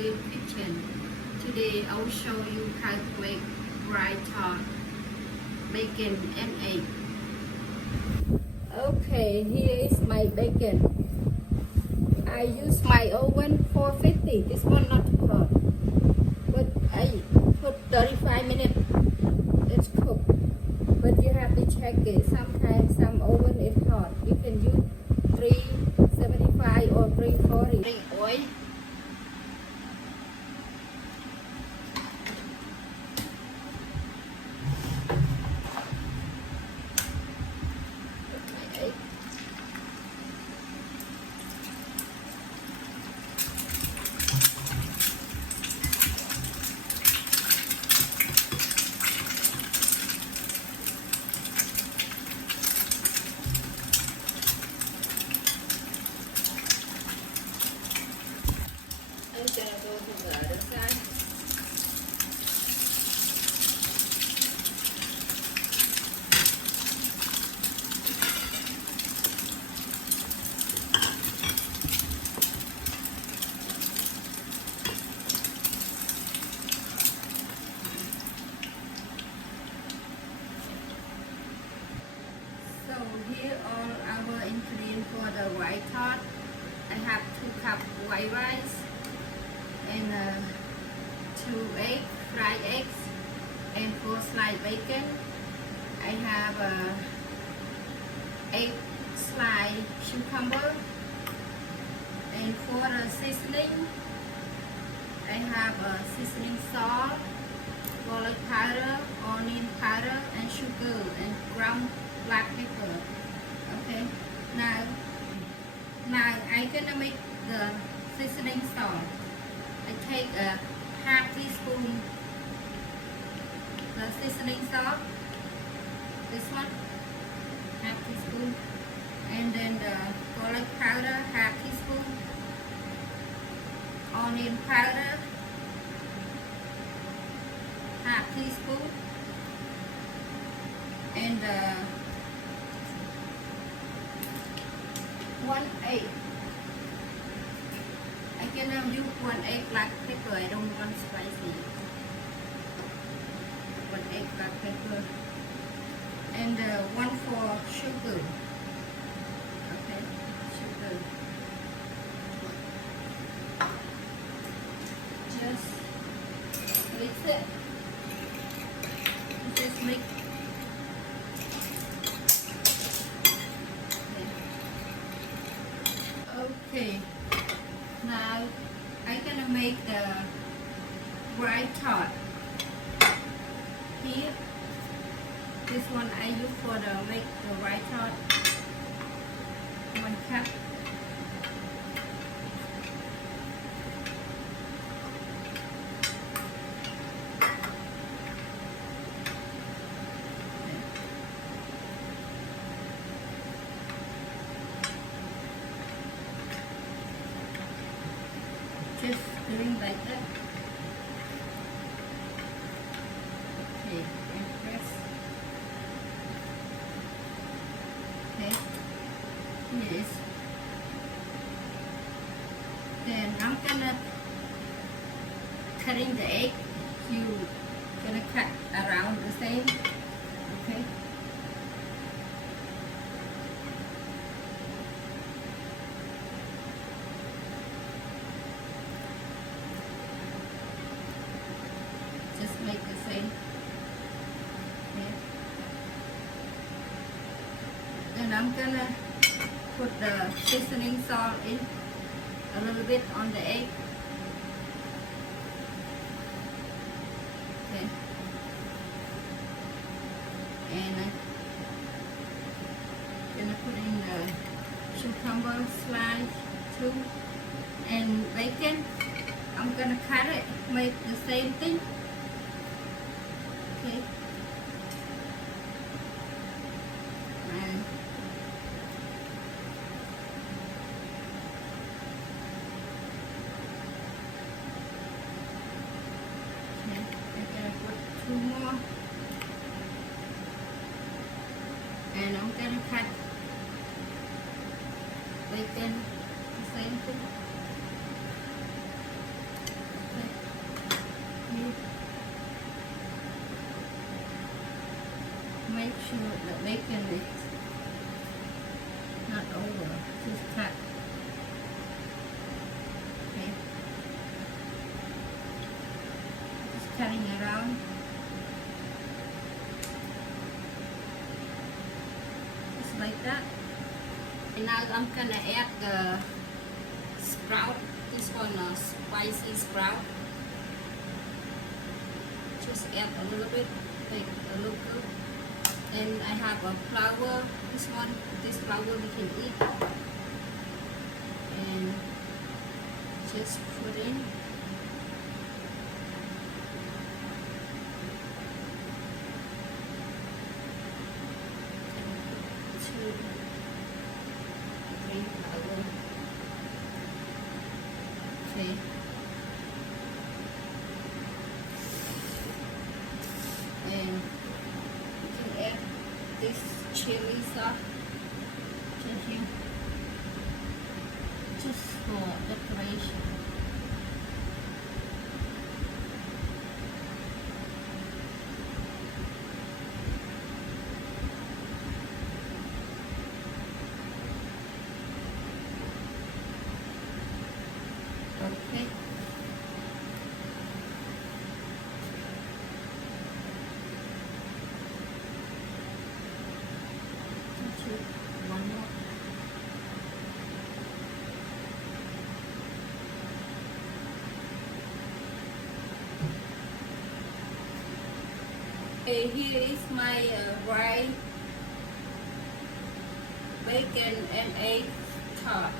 Korean kitchen. Today I will show you how to make fried tart, bacon and egg. Okay, here is my bacon. I use my oven 450. This one not too hot, but I put 35 minutes. It's cooked, but you have to check it. Sometimes some oven is hot. You can use 375 or 340. Bring oil. I'm gonna go to the other side. So here are our ingredients for the white tart. I have 2 cups white rice and 2 eggs, fried eggs, and 4 sliced bacon. I have 8 sliced cucumber, and for the seasoning, I have seasoning salt, garlic powder, onion powder, and sugar, and ground black pepper. Okay, now I'm gonna make the seasoning salt. I take a half teaspoon the seasoning salt, this one, half teaspoon, and then the garlic powder, half teaspoon, onion powder, half teaspoon, and 1 egg. I can use 1 egg black pepper. I don't want spicy. 1 egg black pepper, and 1/4 sugar. Okay, sugar. Just mix it. Just mix. Okay. Now I'm gonna make the fried tart. Here, this one I use for the make the fried tart. 1 cup. Just doing like that. Okay, and press. Okay, yes. Then I'm gonna cutting the egg. You gonna cut around the same. Okay. Just make the same. Okay. Then I'm gonna put the seasoning salt in a little bit on the egg. Okay. And I'm gonna put in the cucumber slice too, and bacon. I'm gonna cut it, make the same thing. Okay. And okay, I'm gonna put 2 more, and I'm gonna cut bacon the same thing. sure the bacon is not over. Just cut. Okay. Just cutting around. Just like that. And now I'm gonna add the sprout. This one spicy sprout. Just add a little bit, make it look good. And I have a flour. This flour we can eat. And just put in. Two, three flour. Okay. And you can add this chili sauce just here, just for decoration. Okay. One more. Okay, here is my rye bacon and egg tart.